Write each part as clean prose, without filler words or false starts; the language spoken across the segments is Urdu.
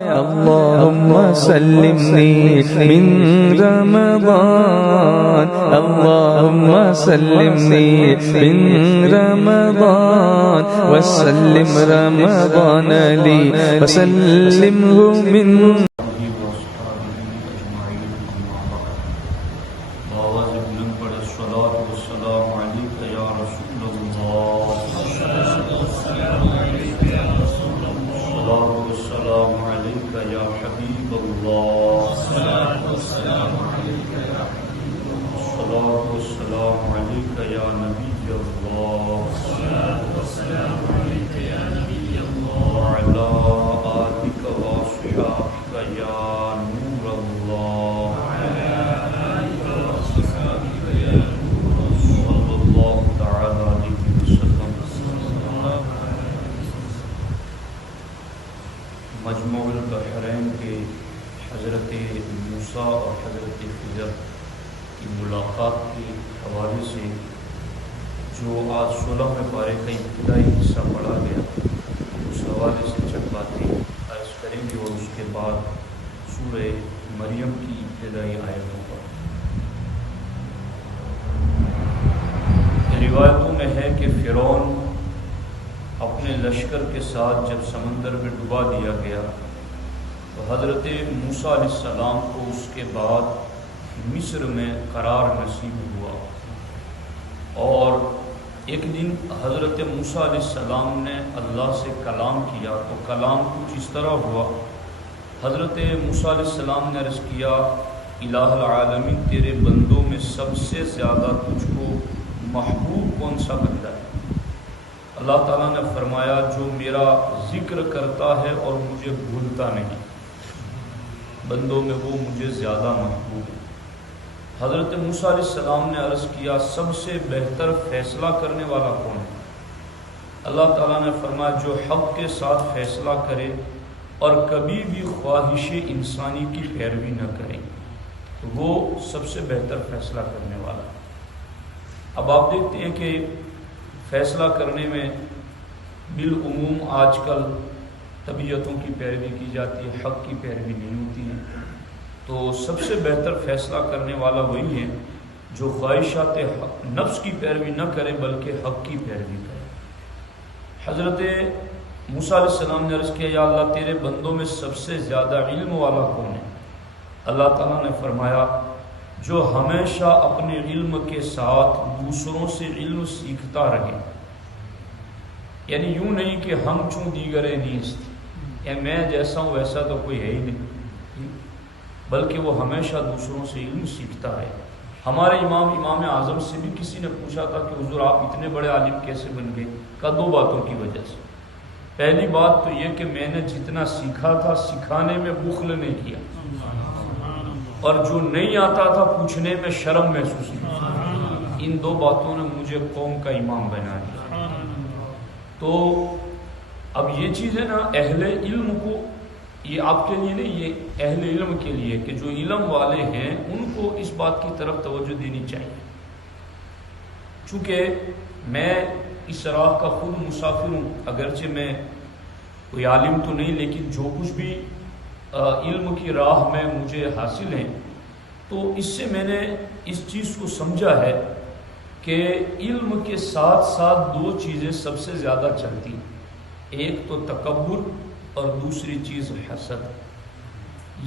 اللهم سلمني من رمضان، اللهم سلمني من رمضان، وسلم رمضان لي وسلمه من مجمع البحرین کے حضرت موسیٰ اور حضرت خضر کی ملاقات کے حوالے سے جو آج 16ویں پارے کا ابتدائی حصہ پڑھا گیا، اس حوالے سے چند باتیں عرض کریں گے اور اس کے بعد سورہ مریم کی ابتدائی آیتوں پر۔ روایتوں میں ہے کہ فرعون اپنے لشکر کے ساتھ جب سمندر میں ڈبا دیا گیا تو حضرت موسیٰ علیہ السلام کو اس کے بعد مصر میں قرار نصیب ہوا، اور ایک دن حضرت موسیٰ علیہ السلام نے اللہ سے کلام کیا تو کلام کچھ اس طرح ہوا۔ حضرت موسیٰ علیہ السلام نے عرض کیا، الہ العالمین تیرے بندوں میں سب سے زیادہ تجھ کو محبوب کون سا بندہ ہے؟ اللہ تعالیٰ نے فرمایا، جو میرا ذکر کرتا ہے اور مجھے بھولتا نہیں، بندوں میں وہ مجھے زیادہ محبوب ہے۔ حضرت موسیٰ علیہ السلام نے عرض کیا، سب سے بہتر فیصلہ کرنے والا کون ہے؟ اللہ تعالیٰ نے فرمایا، جو حق کے ساتھ فیصلہ کرے اور کبھی بھی خواہش انسانی کی پیروی نہ کرے، تو وہ سب سے بہتر فیصلہ کرنے والا ہے۔ اب آپ دیکھتے ہیں کہ فیصلہ کرنے میں بالعموم آج کل طبیعتوں کی پیروی کی جاتی ہے، حق کی پیروی نہیں ہوتی ہے۔ تو سب سے بہتر فیصلہ کرنے والا وہی ہے جو خواہشات نفس کی پیروی نہ کرے بلکہ حق کی پیروی کرے۔ حضرت موسیٰ علیہ السلام نے عرض کیا، یا اللہ تیرے بندوں میں سب سے زیادہ علم والا کون ہے؟ اللہ تعالیٰ نے فرمایا، جو ہمیشہ اپنے علم کے ساتھ دوسروں سے علم سیکھتا رہے، یعنی یوں نہیں کہ ہم چوں دیگرے نیست، یا میں جیسا ہوں ویسا تو کوئی ہے ہی نہیں، بلکہ وہ ہمیشہ دوسروں سے علم سیکھتا ہے۔ ہمارے امام اعظم سے بھی کسی نے پوچھا تھا کہ حضور آپ اتنے بڑے عالم کیسے بن گئے؟ کہا دو باتوں کی وجہ سے۔ پہلی بات تو یہ کہ میں نے جتنا سیکھا تھا سکھانے میں بخل نہیں کیا، اور جو نہیں آتا تھا پوچھنے میں شرم محسوس نہیں۔ ان دو باتوں نے مجھے قوم کا امام بنا دیا۔ تو اب یہ چیز ہے نا، اہل علم کو، یہ آپ کے لیے نہیں، یہ اہل علم کے لیے کہ جو علم والے ہیں ان کو اس بات کی طرف توجہ دینی چاہیے۔ چونکہ میں اس راہ کا خود مسافر ہوں، اگرچہ میں کوئی عالم تو نہیں، لیکن جو کچھ بھی علم کی راہ میں مجھے حاصل ہیں، تو اس سے میں نے اس چیز کو سمجھا ہے کہ علم کے ساتھ ساتھ دو چیزیں سب سے زیادہ چلتی ہیں، ایک تو تکبر اور دوسری چیز حسد۔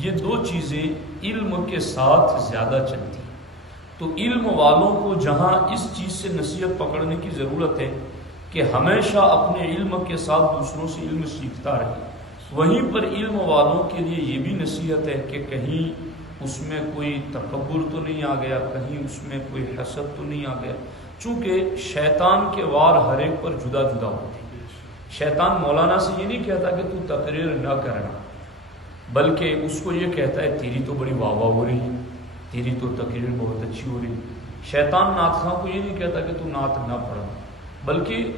یہ دو چیزیں علم کے ساتھ زیادہ چلتی ہیں۔ تو علم والوں کو جہاں اس چیز سے نصیحت پکڑنے کی ضرورت ہے کہ ہمیشہ اپنے علم کے ساتھ دوسروں سے علم سیکھتا رہے، وہیں پر علم والوں کے لیے یہ بھی نصیحت ہے کہ کہیں اس میں کوئی تکبر تو نہیں آ گیا، کہیں اس میں کوئی حسد تو نہیں آ گیا، چونکہ شیطان کے وار ہر ایک پر جدا جدا ہوتے ہیں۔ شیطان مولانا سے یہ نہیں کہتا کہ تو تقریر نہ کرنا، بلکہ اس کو یہ کہتا ہے تیری تو بڑی واہ واہ ہو رہی ہے، تیری تو تقریر بہت اچھی ہو رہی ہے۔ شیطان نعت خواں کو یہ نہیں کہتا کہ تو نعت نہ پڑھنا، بلکہ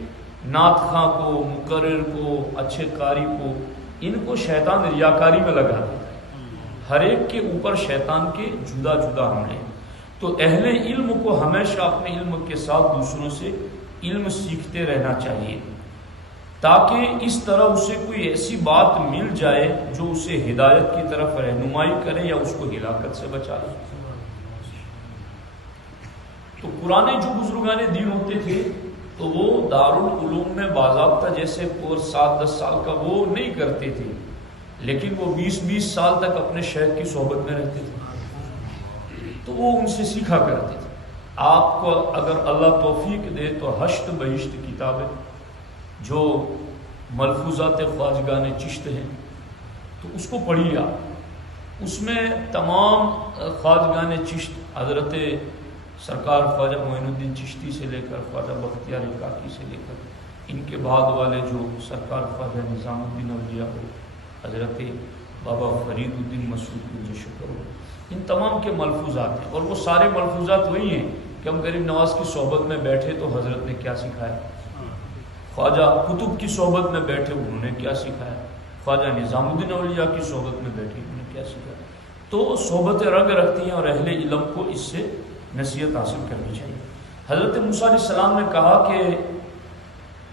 نعت خواں کو، مقرر کو، اچھے قاری کو، ان کو شیطان ریاکاری میں لگا دیتا ہے۔ ہر ایک کے اوپر شیطان کے جدا جدا حملے۔ تو اہل علم کو ہمیشہ اپنے علم کے ساتھ دوسروں سے علم سیکھتے رہنا چاہیے۔ تاکہ اس طرح اسے کوئی ایسی بات مل جائے جو اسے ہدایت کی طرف رہنمائی کرے یا اس کو ہلاکت سے بچا لے۔ تو پرانے جو بزرگان دین ہوتے تھے تو وہ دارالعلوم میں باضابطہ جیسے 7-10 سال کا وہ نہیں کرتے تھے، لیکن وہ 20-20 سال تک اپنے شیخ کی صحبت میں رہتے تھے، تو وہ ان سے سیکھا کرتے تھے۔ آپ کو اگر اللہ توفیق دے تو ہشت بہشت کتابیں جو ملفوظات خواجگان چشت ہیں تو اس کو پڑھیے آپ، اس میں تمام خواجگان چشت حضرت سرکار خواجہ معین الدین چشتی سے لے کر خواجہ بختیار کاکی سے لے کر ان کے بعد والے جو سرکار خواجہ نظام الدین اولیاء ہو، حضرت بابا فرید الدین مسعود جو شکر ہو، ان تمام کے ملفوظات ہیں، اور وہ سارے ملفوظات وہی ہیں کہ ہم غریب نواز کی صحبت میں بیٹھے تو حضرت نے کیا سکھایا، خواجہ قطب کی صحبت میں بیٹھے انہوں نے کیا سکھایا، خواجہ نظام الدین اولیاء کی صحبت میں بیٹھے انہوں نے کیا سکھایا۔ تو صحبتیں رنگ رکھتی ہیں اور اہل علم کو اس سے نصیحت حاصل کرنی چاہیے۔ حضرت موسیٰ علیہ السلام نے کہا کہ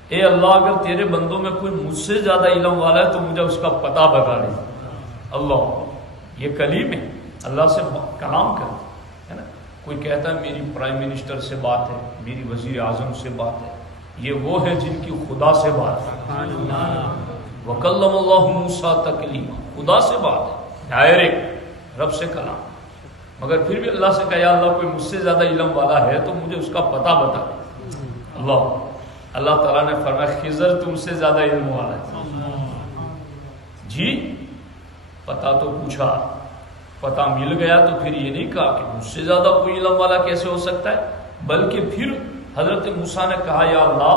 اے اللہ اگر تیرے بندوں میں کوئی مجھ سے زیادہ علم والا ہے تو مجھے اس کا پتہ بتا دے۔ اللہ، یہ کلیم ہے، اللہ سے کلام کرتے ہے نا۔ کوئی کہتا ہے میری پرائم منسٹر سے بات ہے، میری وزیر اعظم سے بات ہے، یہ وہ ہے جن کی خدا سے بات ہے۔ وَكَلَّمَ اللَّهُ مُوسَىٰ تَكْلِيمًا، خدا سے بات ہے، ڈائریکٹ رب سے کلام۔ مگر پھر بھی اللہ سے کہا یا اللہ کوئی مجھ سے زیادہ علم والا ہے تو مجھے اس کا پتہ بتا دے۔ اللہ تعالیٰ نے فرمایا خضر تم سے زیادہ علم والا ہے جی۔ پتہ تو پوچھا، پتہ مل گیا تو پھر یہ نہیں کہا کہ مجھ سے زیادہ کوئی علم والا کیسے ہو سکتا ہے، بلکہ پھر حضرت موسیٰ نے کہا یا اللہ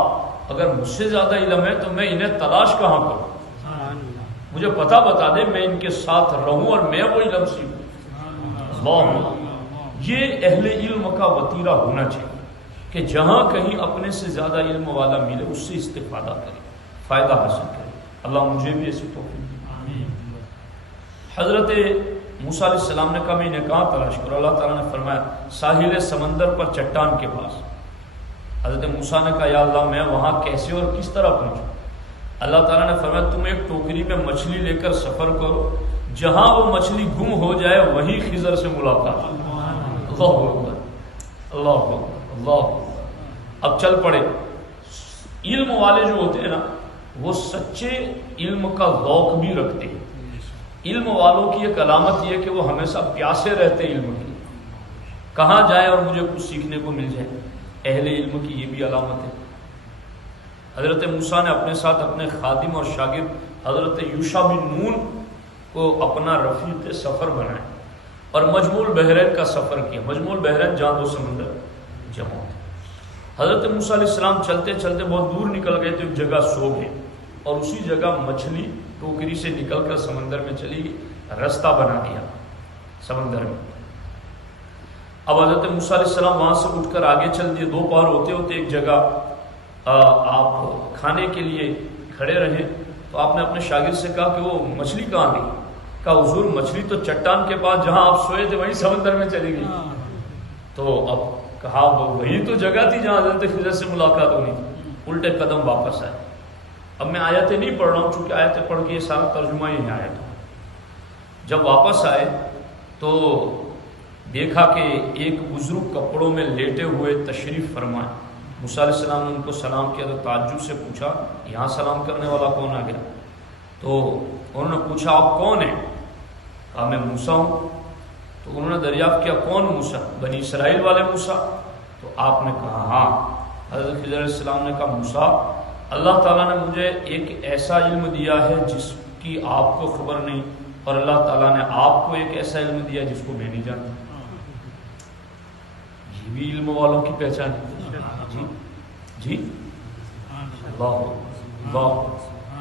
اگر مجھ سے زیادہ علم ہے تو میں انہیں تلاش کہاں کروں، مجھے پتہ بتا دے، میں ان کے ساتھ رہوں اور میں وہ علم سیکھوں۔ یہ اہل علم کا وطیرہ ہونا چاہیے کہ جہاں کہیں اپنے سے زیادہ علم والا ملے اس سے استفادہ کرے، فائدہ حاصل کرے۔ اللہ مجھے بھی ایسی توفیق دے۔ حضرت موسیٰ علیہ السلام نے کہا میں انہیں کہاں تلاش کروں؟ اللہ تعالیٰ نے فرمایا ساحل سمندر پر چٹان کے پاس۔ حضرت موسیٰ نے کہا یا اللہ میں وہاں کیسے اور کس طرح پہنچوں؟ اللہ تعالیٰ نے فرمایا تم ایک ٹوکری میں مچھلی لے کر سفر کرو، جہاں وہ مچھلی گم ہو جائے وہیں خضر سے ملاقات۔ اللہ اکبر، اللہ اکبر، اللہ اکبر۔ اب چل پڑے۔ علم والے جو ہوتے ہیں نا وہ سچے علم کا ذوق بھی رکھتے ہیں۔ علم والوں کی ایک علامت یہ کہ وہ ہمیشہ پیاسے رہتے علم کی، کہاں جائیں اور مجھے کچھ سیکھنے کو مل جائے۔ اہل علم کی یہ بھی علامت ہے۔ حضرت موسیٰ نے اپنے ساتھ اپنے خادم اور شاگرد حضرت یوشع بن نون کو اپنا رفیق سفر بنایا اور مجموع البحرین کا سفر کیا۔ مجموع البحرین جہاں دو سمندر جمع ہوتے۔ حضرت موسیٰ علیہ السلام چلتے چلتے بہت دور نکل گئے تو ایک جگہ سو گئے، اور اسی جگہ مچھلی ٹوکری سے نکل کر سمندر میں چلی گئی، رستہ بنا دیا سمندر میں۔ اب حضرت موسیٰ علیہ السلام وہاں سے اٹھ کر آگے چل دیے۔ دو پہر ہوتے ہوتے ایک جگہ آپ کھانے کے لیے کھڑے رہے تو آپ نے اپنے شاگرد سے کہا کہ وہ مچھلی کہاں گئی؟ کہا حضور مچھلی تو چٹان کے پاس جہاں آپ سوئے تھے وہیں سمندر میں چلی گئی۔ تو اب کہا وہی تو جگہ تھی جہاں حضرت خضر سے ملاقات ہونی تھی۔ الٹے قدم واپس آئے۔ اب میں آیتیں نہیں پڑھ رہا ہوں چونکہ آیتیں پڑھ کے یہ سارا ترجمہ ہی ہے آیت۔ جب واپس آئے تو دیکھا کہ ایک بزرگ کپڑوں میں لیٹے ہوئے تشریف فرمائے۔ موسیٰ علیہ السلام نے ان کو سلام کیا تو تعجب سے پوچھا یہاں سلام کرنے والا کون آ گیا؟ تو انہوں نے پوچھا آپ کون ہیں؟ کہا میں موسیٰ ہوں۔ تو انہوں نے دریافت کیا کون موسیٰ؟ بنی اسرائیل والے موسیٰ؟ تو آپ نے کہا ہاں۔ حضرت خضر علیہ السلام نے کہا موسیٰ اللہ تعالیٰ نے مجھے ایک ایسا علم دیا ہے جس کی آپ کو خبر نہیں، اور اللہ تعالیٰ نے آپ کو ایک ایسا علم دیا جس کو میں نہیں جانتا۔ یہ بھی علم والوں کی پہچان ہے۔ جی جی اللہ اللہ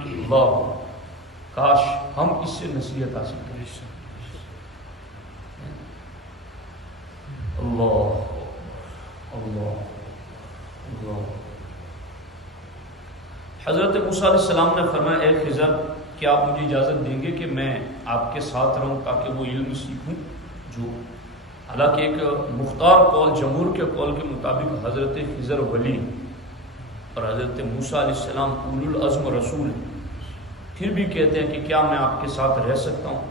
اللہ، کاش ہم اس سے نصیحت حاصل کریں۔ اللہ اللہ اللہ۔ حضرت موسیٰ علیہ السلام نے فرمایا اے خضر کیا آپ مجھے اجازت دیں گے کہ میں آپ کے ساتھ رہوں تاکہ وہ علم سیکھوں جو، حالانکہ ایک مختار قول جمہور کے قول کے مطابق حضرت خضر ولی، اور حضرت موسیٰ علیہ السلام اولو العزم رسول ہیں، پھر بھی کہتے ہیں کہ کیا میں آپ کے ساتھ رہ سکتا ہوں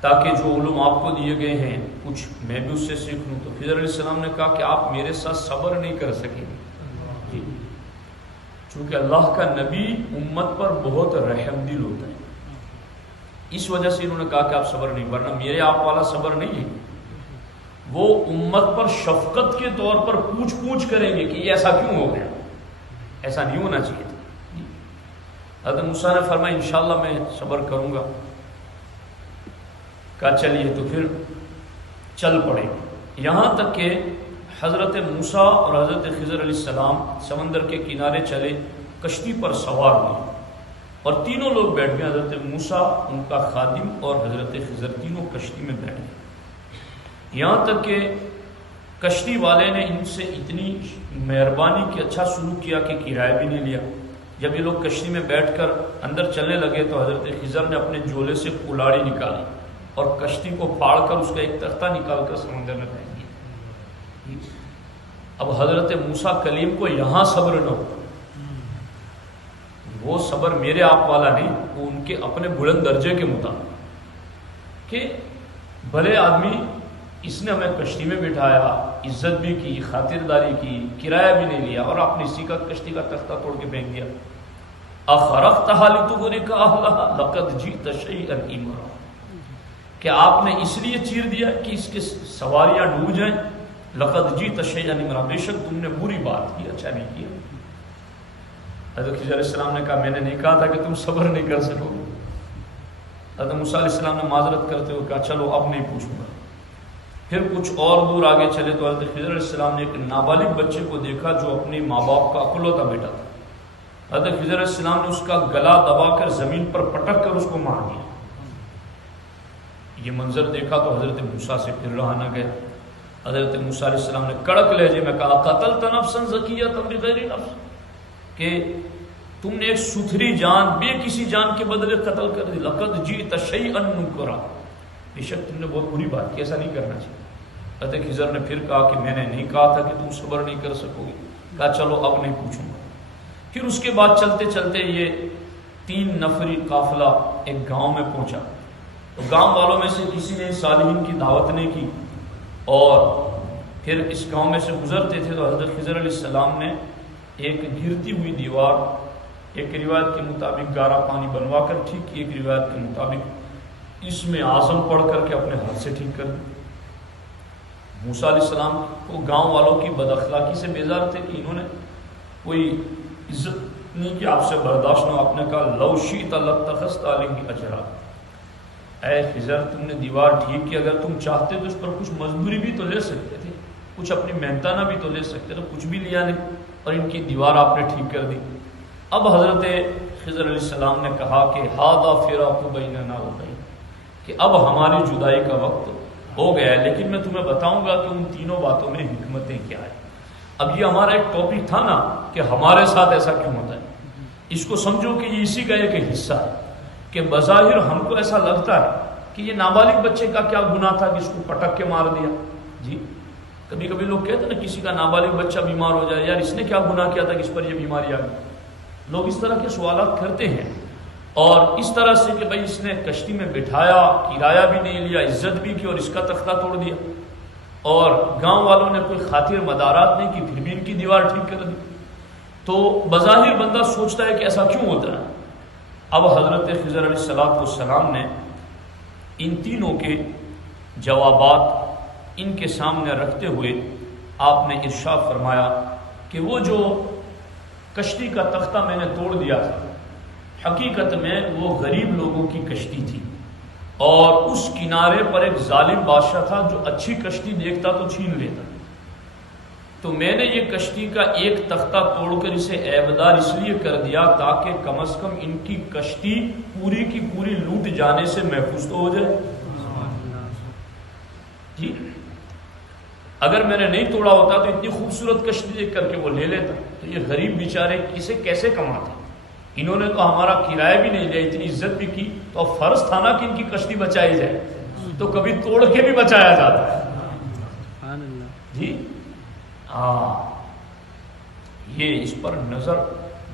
تاکہ جو علوم آپ کو دیے گئے ہیں کچھ میں بھی اس سے سیکھ لوں؟ تو خضر علیہ السلام نے کہا کہ آپ میرے ساتھ صبر نہیں کر سکیں گے، چونکہ اللہ کا نبی امت پر بہت رحم دل ہوتا ہے، اس وجہ سے انہوں نے کہا کہ آپ صبر نہیں، ورنہ میرے آپ والا صبر نہیں ہے، وہ امت پر شفقت کے طور پر پوچھ پوچھ کریں گے کہ یہ ایسا کیوں ہو گیا، ایسا نہیں ہونا چاہیے تھا۔ حضرت موسیٰ نے فرمایا انشاءاللہ میں صبر کروں گا۔ کہا چلیے، تو پھر چل پڑے، یہاں تک کہ حضرت موسیٰ اور حضرت خضر علیہ السلام سمندر کے کنارے چلے، کشتی پر سوار ہوئے اور تینوں لوگ بیٹھ گئے، حضرت موسیٰ، ان کا خادم اور حضرت خضر، تینوں کشتی میں بیٹھ گئے، یہاں تک کہ کشتی والے نے ان سے اتنی مہربانی کی، اچھا سلوک کیا کہ کرایہ بھی نہیں لیا۔ جب یہ لوگ کشتی میں بیٹھ کر اندر چلنے لگے تو حضرت خضر نے اپنے جولے سے کلاڑی نکالی اور کشتی کو پھاڑ کر اس کا ایک تختہ نکال کر سمندر میں پھینک دیا۔ اب حضرت موسیٰ کلیم کو یہاں صبر نہ ہو، وہ صبر میرے آپ والا نہیں، وہ ان کے اپنے بلند درجے کے مطابق کہ بھلے آدمی اس نے ہمیں کشتی میں بٹھایا، عزت بھی کی، خاطرداری کی، کرایہ بھی نہیں لیا، اور آپ نے اسی کا کشتی کا تختہ توڑ کے پھینک دیا۔ اخرقتها لتغرق اهلها لقد جئت شيئا امرا، کہ آپ نے اس لیے چیر دیا کہ اس کے سواریاں ڈوب جائیں، لقد جئت شيئا امرا، بے شک تم نے بری بات کی، اچھا نہیں کیا۔ حضرت خضر علیہ السلام نے کہا میں نے نہیں کہا تھا کہ تم صبر نہیں کر سکو گے۔ حضرت موسیٰ علیہ السلام نے معذرت کرتے ہوئے کہا چلو اب نہیں پوچھوں گا۔ پھر کچھ اور دور آگے چلے تو حضرت خضر علیہ السلام نے ایک نابالغ بچے کو دیکھا جو اپنے ماں باپ کا اکلوتا بیٹا تھا۔ حضرت خضر علیہ السلام نے اس کا گلا دبا کر زمین پر پٹک کر اس کو مار دیا۔ یہ منظر دیکھا تو حضرت موسیٰ سے پھر رہا نہ گیا۔ حضرت موسیٰ علیہ السلام نے کڑک لہجے میں کہا قتلت نفسا زکیۃ بغیر نفس، کہ تم نے ایک ستھری جان بے کسی جان کے بدلے قتل کر دی، لقد جئت شیئا نکرا، بے شک تم نے بہت بری بات کی، ایسا نہیں کرنا چاہیے۔ حضرت خضر نے پھر کہا کہ میں نے نہیں کہا تھا کہ تم صبر نہیں کر سکو گے۔ کہا چلو اب نہیں پوچھوں گا۔ پھر اس کے بعد چلتے چلتے یہ 3 نفری قافلہ ایک گاؤں میں پہنچا، تو گاؤں والوں میں سے کسی نے صالحین کی دعوت نہیں کی، اور پھر اس گاؤں میں سے گزرتے تھے تو حضرت خضر علیہ السلام نے ایک گرتی ہوئی دیوار، ایک روایت کے مطابق گارا پانی بنوا کر ٹھیک کی، ایک روایت کے مطابق اس میں اعظم پڑھ کر کے اپنے ہاتھ سے ٹھیک کر دی۔ موسیٰ علیہ السلام کو گاؤں والوں کی بد اخلاقی سے بیزار تھے کہ انہوں نے کوئی عزت نہیں کہ آپ سے برداشت نہ، آپ نے کہا لو شئت لاتخذت علیہ اجرا، اے خضر تم نے دیوار ٹھیک کی، اگر تم چاہتے تو اس پر کچھ مزدوری بھی تو لے سکتے تھے، کچھ اپنی محنتانہ بھی تو لے سکتے تھے، کچھ بھی لیا نہیں اور ان کی دیوار آپ نے ٹھیک کر دی۔ اب حضرت خضر علیہ السلام نے کہا کہ ھذا فراق بیننا و بین، کہ اب ہماری جدائی کا وقت ہو گیا ہے، لیکن میں تمہیں بتاؤں گا کہ ان تینوں باتوں میں حکمتیں کیا ہیں۔ اب یہ ہمارا ایک ٹاپک تھا نا کہ ہمارے ساتھ ایسا کیوں ہوتا ہے، اس کو سمجھو کہ یہ اسی کا ایک حصہ ہے کہ بظاہر ہم کو ایسا لگتا ہے کہ یہ نابالغ بچے کا کیا گناہ تھا کہ اس کو پٹک کے مار دیا۔ جی کبھی کبھی لوگ کہتے ہیں نا کسی کا نابالغ بچہ بیمار ہو جائے، یار اس نے کیا گناہ کیا تھا کہ اس پر یہ بیماری آ گئی، لوگ اس طرح کے سوالات کرتے ہیں، اور اس طرح سے کہ بھائی اس نے کشتی میں بٹھایا، کرایہ بھی نہیں لیا، عزت بھی کی اور اس کا تختہ توڑ دیا، اور گاؤں والوں نے کوئی خاطر مدارات نہیں کی پھر بھی ان کی دیوار ٹھیک کر دی، تو بظاہر بندہ سوچتا ہے کہ ایسا کیوں ہوتا ہے۔ اب حضرت خضر علیہ السلام نے ان تینوں کے جوابات ان کے سامنے رکھتے ہوئے آپ نے ارشاد فرمایا کہ وہ جو کشتی کا تختہ میں نے توڑ دیا تھا، حقیقت میں وہ غریب لوگوں کی کشتی تھی، اور اس کنارے پر ایک ظالم بادشاہ تھا جو اچھی کشتی دیکھتا تو چھین لیتا، تو میں نے یہ کشتی کا ایک تختہ توڑ کر اسے عیبدار اس لیے کر دیا تاکہ کم از کم ان کی کشتی پوری کی پوری لوٹ جانے سے محفوظ تو ہو جائے۔ جی اگر میں نے نہیں توڑا ہوتا تو اتنی خوبصورت کشتی دیکھ کر کے وہ لے لیتا، تو یہ غریب بیچارے اسے کیسے کماتے، انہوں نے تو ہمارا کرایہ بھی نہیں لیا، اتنی عزت بھی کی، تو اب فرض تھا نا کہ ان کی کشتی بچائی جائے، تو کبھی توڑ کے بھی بچایا جاتا ہے۔ جی ہاں، یہ اس پر نظر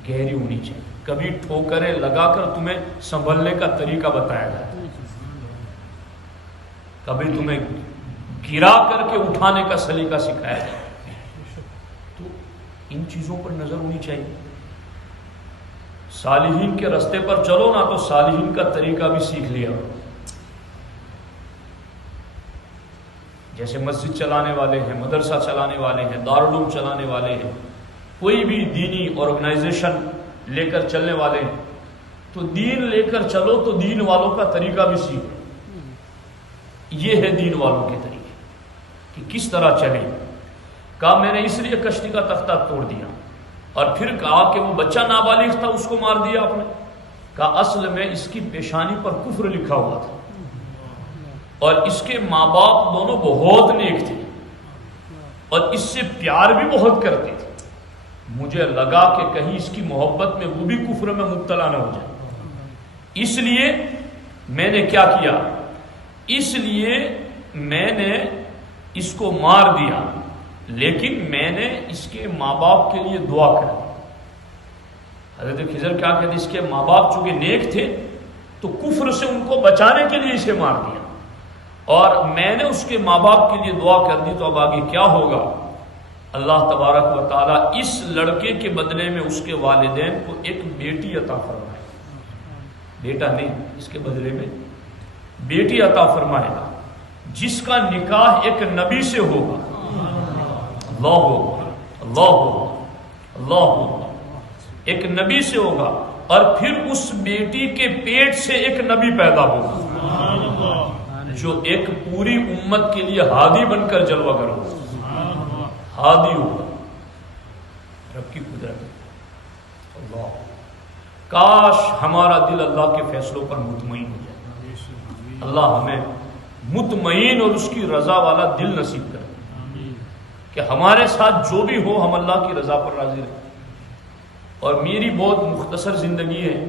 گہری ہونی چاہیے. کبھی ٹھوکریں لگا کر تمہیں سنبھلنے کا طریقہ بتایا جاتا ہے, کبھی تمہیں گرا کر کے اٹھانے کا سلیقہ سکھایا جاتا ہے. تو ان چیزوں پر نظر ہونی چاہیے. صالحین کے راستے پر چلو نا تو صالحین کا طریقہ بھی سیکھ لیا. جیسے مسجد چلانے والے ہیں, مدرسہ چلانے والے ہیں, دارالعلوم چلانے والے ہیں, کوئی بھی دینی آرگنائزیشن لے کر چلنے والے ہیں, تو دین لے کر چلو تو دین والوں کا طریقہ بھی سیکھو. یہ ہے دین والوں کے طریقے کہ کس طرح چلے. کہا میں نے اس لیے کشتی کا تختہ توڑ دیا, اور پھر کہا کہ وہ بچہ نابالغ تھا اس کو مار دیا آپ نے. کہا اصل میں اس کی پیشانی پر کفر لکھا ہوا تھا, اور اس کے ماں باپ دونوں بہت نیک تھے اور اس سے پیار بھی بہت کرتے تھے. مجھے لگا کہ کہیں اس کی محبت میں وہ بھی کفر میں مبتلا نہ ہو جائے, اس لیے میں نے کیا کیا, اس لیے میں نے اس کو مار دیا, لیکن میں نے اس کے ماں باپ کے لیے دعا کر. حضرت خضر کیا کہتے, اس کے ماں باپ چونکہ نیک تھے تو کفر سے ان کو بچانے کے لیے اسے مار دیا, اور میں نے اس کے ماں باپ کے لیے دعا کر دی. تو اب آگے کیا ہوگا, اللہ تبارک و تعالیٰ اس لڑکے کے بدلے میں اس کے والدین کو ایک بیٹی عطا فرمائے. بیٹا نہیں, اس کے بدلے میں بیٹی عطا فرمائے گا, جس کا نکاح ایک نبی سے ہوگا. اللہ ہوگا, اللہ ہوگا, اللہ ہوگا, ایک نبی سے ہوگا, اور پھر اس بیٹی کے پیٹ سے ایک نبی پیدا ہوگا جو ایک پوری امت کے لیے ہادی بن کر جلوہ گر ہوگا. ہادی ہوگا. رب کی قدرت. اللہ, کاش ہمارا دل اللہ کے فیصلوں پر مطمئن ہو جائے. اللہ ہمیں مطمئن اور اس کی رضا والا دل نصیب کرے کہ ہمارے ساتھ جو بھی ہو ہم اللہ کی رضا پر راضی رہیں. اور میری بہت مختصر زندگی ہے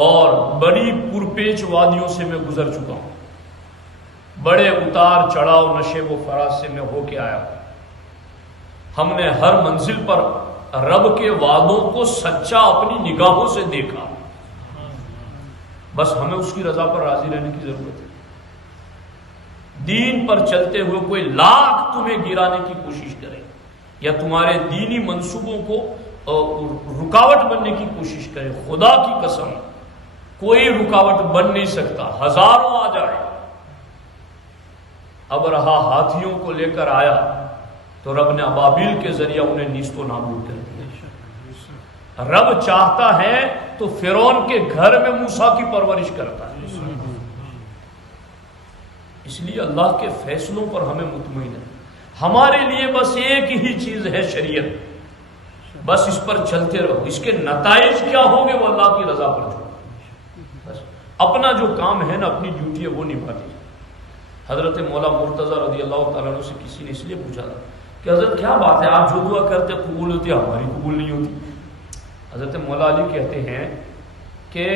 اور بڑی پرپیچ وادیوں سے میں گزر چکا ہوں, بڑے اتار چڑھاؤ نشیب و فراز سے میں ہو کے آیا ہوں. ہم نے ہر منزل پر رب کے وعدوں کو سچا اپنی نگاہوں سے دیکھا. بس ہمیں اس کی رضا پر راضی رہنے کی ضرورت ہے. دین پر چلتے ہوئے کوئی لاکھ تمہیں گرانے کی کوشش کرے یا تمہارے دینی منصوبوں کو رکاوٹ بننے کی کوشش کرے, خدا کی قسم کوئی رکاوٹ بن نہیں سکتا. ہزاروں آ جائے. اب رہا ہاتھیوں کو لے کر آیا تو رب نے ابابیل کے ذریعہ انہیں نیست و نابود کر دیا. رب چاہتا ہے تو فرعون کے گھر میں موسیٰ کی پرورش کرتا ہے. اس لیے اللہ کے فیصلوں پر ہمیں مطمئن ہے. ہمارے لیے بس ایک ہی چیز ہے شریعت, بس اس پر چلتے رہو. اس کے نتائج کیا ہوں گے وہ اللہ کی رضا پر چھوڑو. بس اپنا جو کام ہے نا, اپنی ڈیوٹی ہے وہ نبھا دیجیے. حضرت مولا مرتضیٰ رضی اللہ تعالیٰ عنہ سے کسی نے اس لیے پوچھا تھا کہ حضرت کیا بات ہے, آپ جو دعا کرتے قبول ہوتی, ہماری قبول نہیں ہوتی. حضرت مولا علی کہتے ہیں کہ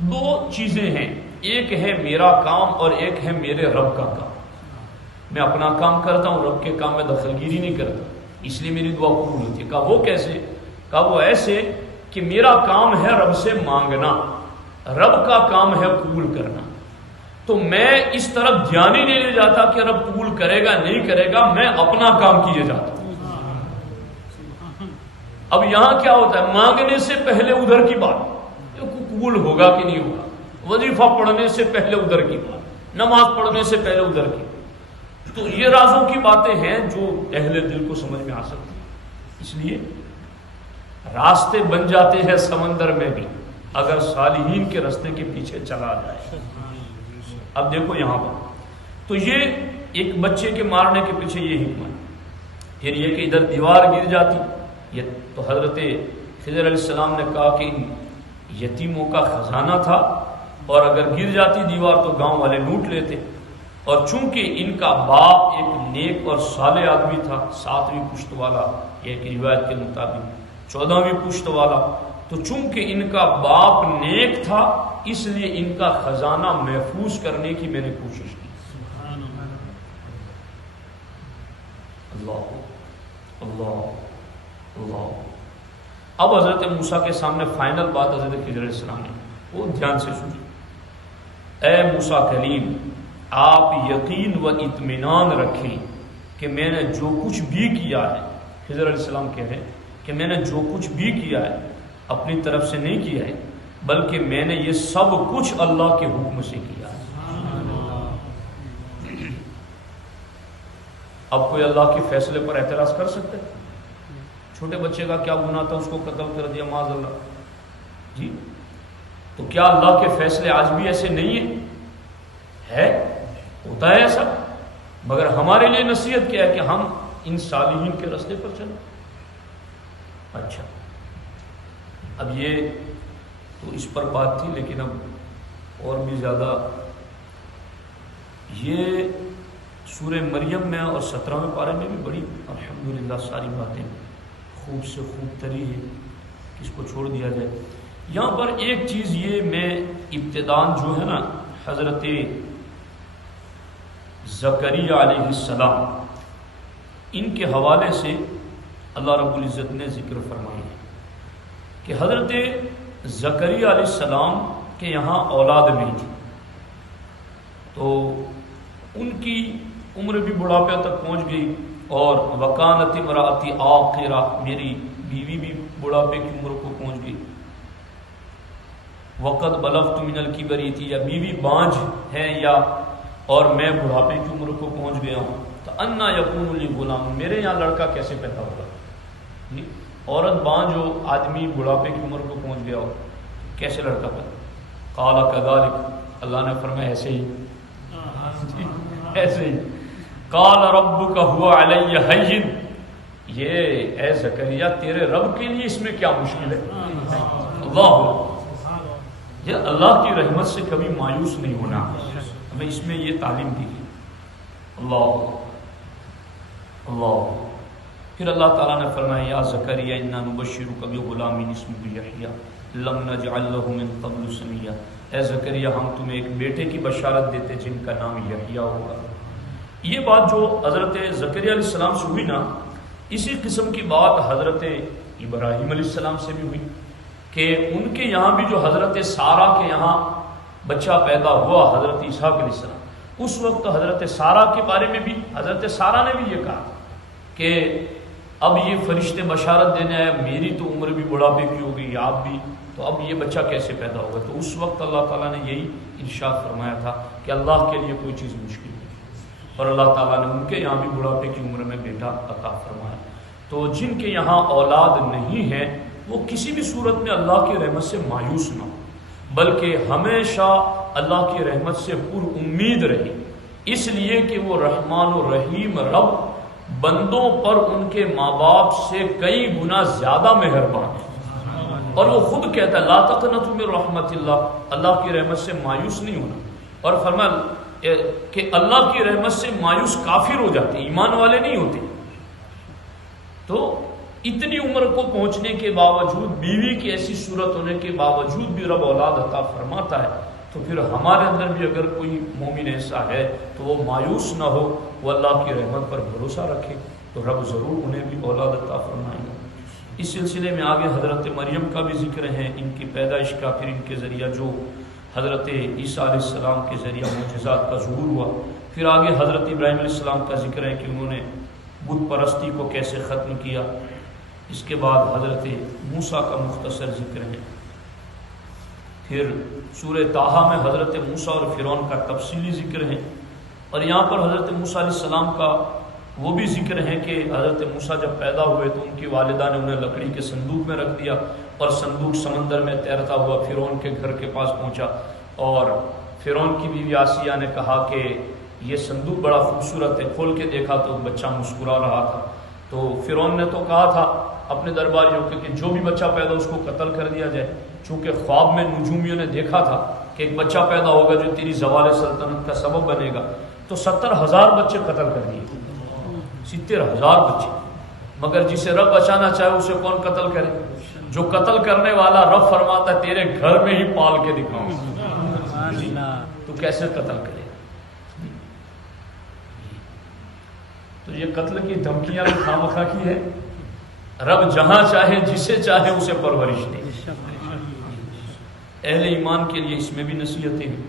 دو چیزیں ہیں, ایک ہے میرا کام اور ایک ہے میرے رب کا کام. میں اپنا کام کرتا ہوں, رب کے کام میں دخل گیری نہیں کرتا, اس لیے میری دعا قبول ہوتی ہے. کہا وہ کیسے؟ کہا وہ ایسے کہ میرا کام ہے رب سے مانگنا, رب کا کام ہے قبول کرنا. تو میں اس طرف دھیان ہی نہیں لے جاتا کہ رب قبول کرے گا نہیں کرے گا, میں اپنا کام کیے جاتا ہوں. اب یہاں کیا ہوتا ہے, مانگنے سے پہلے ادھر کی بات, قبول ہوگا کہ نہیں ہوگا, وظیفہ پڑھنے سے پہلے ادھر کی بات, نماز پڑھنے سے پہلے ادھر کی. تو یہ رازوں کی باتیں ہیں جو اہل دل کو سمجھ میں آ سکتی ہیں. اس لیے راستے بن جاتے ہیں سمندر میں بھی اگر صالحین کے راستے کے پیچھے چلا جائے. اب دیکھو یہاں پر تو یہ ایک بچے کے مارنے کے پیچھے یہ حکمت. پھر یہ کہ ادھر دیوار گر جاتی, یہ تو حضرت خضر علیہ السلام نے کہا کہ یتیموں کا خزانہ تھا, اور اگر گر جاتی دیوار تو گاؤں والے لوٹ لیتے. اور چونکہ ان کا باپ ایک نیک اور صالح آدمی تھا, 7ویں پشت والا, ایک روایت کے مطابق 14ویں پشت والا, تو چونکہ ان کا باپ نیک تھا اس لیے ان کا خزانہ محفوظ کرنے کی میں نے کوشش کی. اللہ اللہ اللہ۔ اب حضرت موسیٰ کے سامنے فائنل بات حضرت خضر علیہ السلام نے، وہ دھیان سے سنی، اے موسیٰ کلیم، آپ یقین و اطمینان رکھیں کہ میں نے جو کچھ بھی کیا ہے، خضر علیہ السلام کہہ رہے ہیں کہ میں نے جو کچھ بھی کیا ہے اپنی طرف سے نہیں کیا ہے، بلکہ میں نے یہ سب کچھ اللہ کے حکم سے کیا ہے۔ اب کوئی اللہ کے فیصلے پر اعتراض کر سکتے؟ چھوٹے بچے کا کیا گناہ تھا، اس کو قتل کر دیا معاذ اللہ جی، تو کیا اللہ کے فیصلے آج بھی ایسے نہیں ہیں؟ ہے، ہوتا ہے ایسا، مگر ہمارے لیے نصیحت کیا ہے کہ ہم ان صالحین کے راستے پر چلیں۔ اچھا، اب یہ تو اس پر بات تھی، لیکن اب اور بھی زیادہ یہ سورہ مریم میں اور 17ویں پارے میں بھی بڑی الحمدللہ ساری باتیں خوب سے خوب تری ہے، اس کو چھوڑ دیا جائے۔ یہاں پر ایک چیز یہ میں ابتدان جو ہے نا حضرت زکریا علیہ السلام ان کے حوالے سے اللہ رب العزت نے ذکر فرمایا ہے کہ حضرت زکریا علیہ السلام کے یہاں اولاد نہیں تھی، تو ان کی عمر بھی بڑھاپے تک پہنچ گئی، اور وکانت امراتی عاقرہ، میری بیوی بھی بڑھاپے کی عمر کو پہنچ گئی، وقت بلغت من الکبر تھی، یا بیوی بانجھ ہے یا اور میں بڑھاپے کی عمر کو پہنچ گیا ہوں، تو انا یکون لی غلام، میرے یہاں لڑکا کیسے پیدا ہوگا؟ جی، عورت بانجھ ہو، آدمی بڑھاپے کی عمر کو پہنچ گیا ہو، کیسے لڑکا پیدا؟ قال کذالک، اللہ نے فرمایا ایسے ہی، ایسے ہی، قال ربک هو علی ہین، یہ اے زکریا تیرے رب کے لیے اس میں کیا مشکل ہے؟ اللہ، یہ اللہ کی رحمت سے کبھی مایوس نہیں ہونا، ہمیں اس میں یہ تعلیم دی گئی۔ اللہ اللہ، پھر اللہ تعالیٰ نے فرمایا یا زکریا انا نبشرک بغلام اسمہ یحییٰ لم نجعل لہ من قبل سمیہ، اے زکریا ہم تمہیں ایک بیٹے کی بشارت دیتے جن کا نام یحییٰ ہوگا۔ یہ بات جو حضرت زکریا علیہ السلام سے ہوئی نا، اسی قسم کی بات حضرت ابراہیم علیہ السلام سے بھی ہوئی کہ ان کے یہاں بھی جو حضرت سارہ کے یہاں بچہ پیدا ہوا حضرت اسحاق علیہ السلام، اس وقت حضرت سارہ کے بارے میں بھی حضرت سارہ نے بھی یہ کہا کہ اب یہ فرشتے بشارت دینے آئے، میری تو عمر بھی بڑھاپے کی ہو گئی، آپ بھی، تو اب یہ بچہ کیسے پیدا ہوگا؟ تو اس وقت اللہ تعالیٰ نے یہی ارشاد فرمایا تھا کہ اللہ کے لیے کوئی چیز مشکل نہیں، اور اللہ تعالیٰ نے ان کے یہاں بھی بڑھاپے کی عمر میں بیٹا عطا فرمایا۔ تو جن کے یہاں اولاد نہیں ہے وہ کسی بھی صورت میں اللہ کی رحمت سے مایوس نہ ہو، بلکہ ہمیشہ اللہ کی رحمت سے پر امید رہے، اس لیے کہ وہ رحمان و رحیم رب بندوں پر ان کے ماں باپ سے کئی گنا زیادہ مہربان ہے، اور وہ خود کہتا ہے لا تقنطوا من رحمت اللہ، اللہ کی رحمت سے مایوس نہیں ہونا، اور فرمایا کہ اللہ کی رحمت سے مایوس کافر ہو جاتے، ایمان والے نہیں ہوتے۔ تو اتنی عمر کو پہنچنے کے باوجود، بیوی کی ایسی صورت ہونے کے باوجود بھی رب اولاد عطا فرماتا ہے، تو پھر ہمارے اندر بھی اگر کوئی مومن ایسا ہے تو وہ مایوس نہ ہو، وہ اللہ کی رحمت پر بھروسہ رکھے، تو رب ضرور انہیں بھی اولاد عطا فرمائے گا۔ اس سلسلے میں آگے حضرت مریم کا بھی ذکر ہے، ان کی پیدائش کا، پھر ان کے ذریعہ جو حضرت عیسیٰ علیہ السلام کے ذریعہ معجزات کا ظہور ہوا، پھر آگے حضرت ابراہیم علیہ السلام کا ذکر ہے کہ انہوں نے بت پرستی کو کیسے ختم کیا، اس کے بعد حضرت موسیٰ کا مختصر ذکر ہے، پھر سورہ طٰہٰ میں حضرت موسیٰ اور فرعون کا تفصیلی ذکر ہے، اور یہاں پر حضرت موسیٰ علیہ السلام کا وہ بھی ذکر ہے کہ حضرت موسیٰ جب پیدا ہوئے تو ان کی والدہ نے انہیں لکڑی کے صندوق میں رکھ دیا، اور صندوق سمندر میں تیرتا ہوا فرعون کے گھر کے پاس پہنچا، اور فرعون کی بیوی آسیہ نے کہا کہ یہ صندوق بڑا خوبصورت ہے، کھول کے دیکھا تو بچہ مسکرا رہا تھا، تو فرعون نے تو کہا تھا اپنے درباریوں کے کہ جو بھی بچہ پیدا اس کو قتل کر دیا جائے، چونکہ خواب میں نجومیوں نے دیکھا تھا کہ ایک بچہ پیدا ہوگا جو تیری زوال سلطنت کا سبب بنے گا، تو 70,000 بچے قتل کر دیے، 70,000 بچے، مگر جسے رب بچانا چاہے اسے کون قتل کرے؟ جو قتل کرنے والا رب فرماتا ہے تیرے گھر میں ہی پال کے دکھاؤں، تو کیسے قتل کرے؟ تو یہ قتل کی دھمکیاں بھی خواہ مخواہ کی ہے، رب جہاں چاہے جسے چاہے اسے پرورش دے. اہل ایمان کے لیے اس میں بھی نصیحتیں ہیں.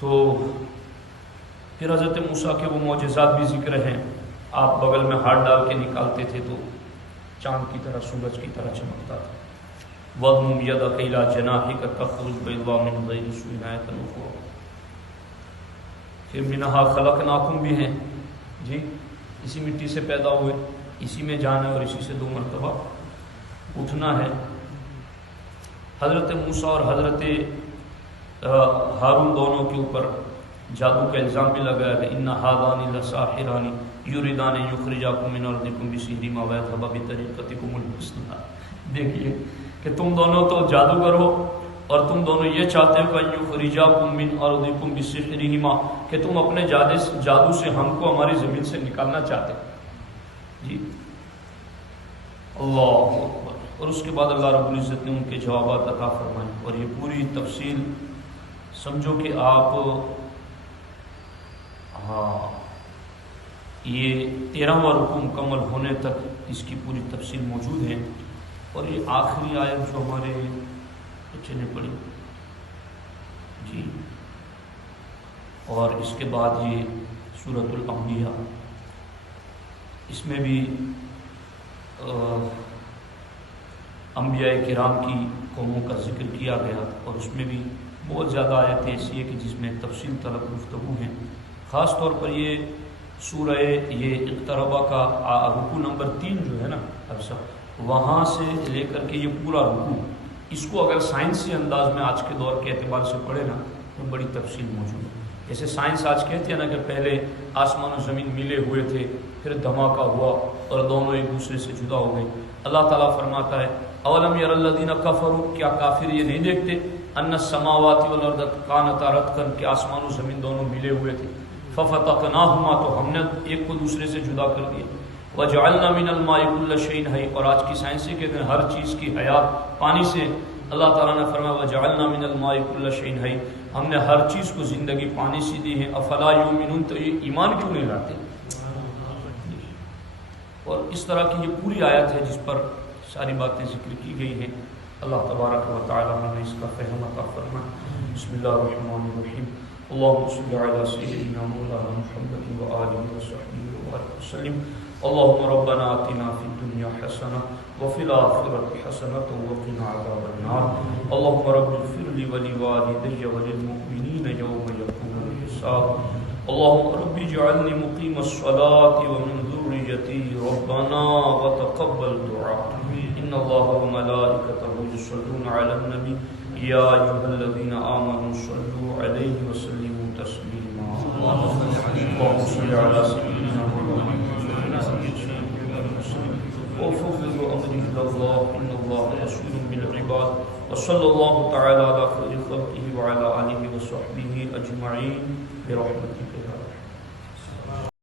تو پھر حضرت موسیٰ کے وہ معجزات بھی ذکر ہیں. آپ بغل میں ہاتھ ڈال کے نکالتے تھے تو چاند کی طرح سورج کی طرح چمکتا تھا. وَضْمُمْ يَدَكَ إِلَىٰ جَنَاحِكَ تَخْرُجْ بَيْضَاءَ مِنْ غَيْرِ سُوءٍ آیَةً أُخْرَىٰ. پھر مِنْهَا خَلَقْنَاكُمْ بھی ہیں جی. اسی مٹی سے پیدا ہوئے, اسی میں جانا ہے اور اسی سے 2 مرتبہ اٹھنا ہے. حضرت موسیٰ اور حضرت ہارون دونوں کے اوپر جادو کا الزام بھی لگایا کہ اِنَّ هَٰذَانِ لَسَاحِرَانِ يُرِيدَانِ يُخْرِجَاكُم مِّنْ أَرْضِكُم بِسِحْرِهِمَا وَيَذْهَبَا بِطَرِيقَتِكُمُ الْمُثْلَىٰ. دیکھیے کہ تم دونوں تو جادوگر ہو اور تم دونوں یہ چاہتے ہو کہ یخرجاکم من ارضکم بسحرہما, کہ تم اپنے جادو سے ہم کو ہماری زمین سے نکالنا چاہتے جی. اللہ اکبر. اور اس کے بعد اللہ رب العزت نے ان کے جوابات عطا فرمائے. اور یہ پوری تفصیل سمجھو کہ آپ یہ 13واں رکوع مکمل ہونے تک اس کی پوری تفصیل موجود ہے. اور یہ آخری آیت جو ہمارے بچے نے پڑھی جی, اور اس کے بعد یہ سورۃ الانبیاء, اس میں بھی انبیاء کرام کی قوموں کا ذکر کیا گیا. اور اس میں بھی بہت زیادہ آیتیں ایسی ہیں کہ جس میں تفصیل طلب گفتگو ہیں. خاص طور پر یہ سورہ یہ اقتربہ کا رکوع نمبر 3 جو ہے نا اب وہاں سے لے کر کے یہ پورا رکوع, اس کو اگر سائنسی انداز میں آج کے دور کے اعتبار سے پڑھے نا تو بڑی تفصیل موجود ہے. جیسے سائنس آج کہتی ہے نا کہ پہلے آسمان و زمین ملے ہوئے تھے, پھر دھماکہ ہوا اور دونوں ایک دوسرے سے جدا ہو گئے. اللہ تعالیٰ فرماتا ہے اولم یر الذین کفروا, کیا کافر یہ نہیں دیکھتے ان السماوات والارض کانتا رتقا, کہ آسمان و زمین دونوں ملے ہوئے تھے. ففتقناہما, تو ہم نے ایک کو دوسرے سے جدا کر دیا. وجعلنا من الماء كل شيء حي, اور آج کی سائنسی کہتے ہیں ہر چیز کی حیات پانی سے. اللہ تعالیٰ نے فرمایا وجعلنا من الماء كل شيء حي, ہم نے ہر چیز کو زندگی پانی سے دی ہے. افلا یؤمنون, تو یہ ایمان کیوں نہیں لاتے. اور اس طرح کی یہ پوری آیت ہے جس پر ساری باتیں ذکر کی گئی ہیں. اللہ تبارک و تعالیٰ نے اس کا فہم عطا فرمائے. بسم اللہ الرحمن الرحیم. اللهم صل على سيدنا مولانا محمد وآله وصحبه وسلم. اللهم ربنا آتنا في الدنيا حسنة وفي الآخرة حسنة وقنا عذاب النار. اللهم رب اغفر لي ولوالدي وللمؤمنين يوم يقوم الحساب. اللهم رب اجعلني مقيم الصلاة ومن ذريتي ربنا وتقبل دعاء. إن الله وملائكته يصلون على النبي يا أيها الذين آمنوا صلوا عليه وسلموا تسليما. اللهم صل على سيدنا محمد وفوض أمري إلى الله إن الله بصير بالعباد. وصلى الله تعالى على خير خلقه وعلى آله وصحبه أجمعين برحمتك.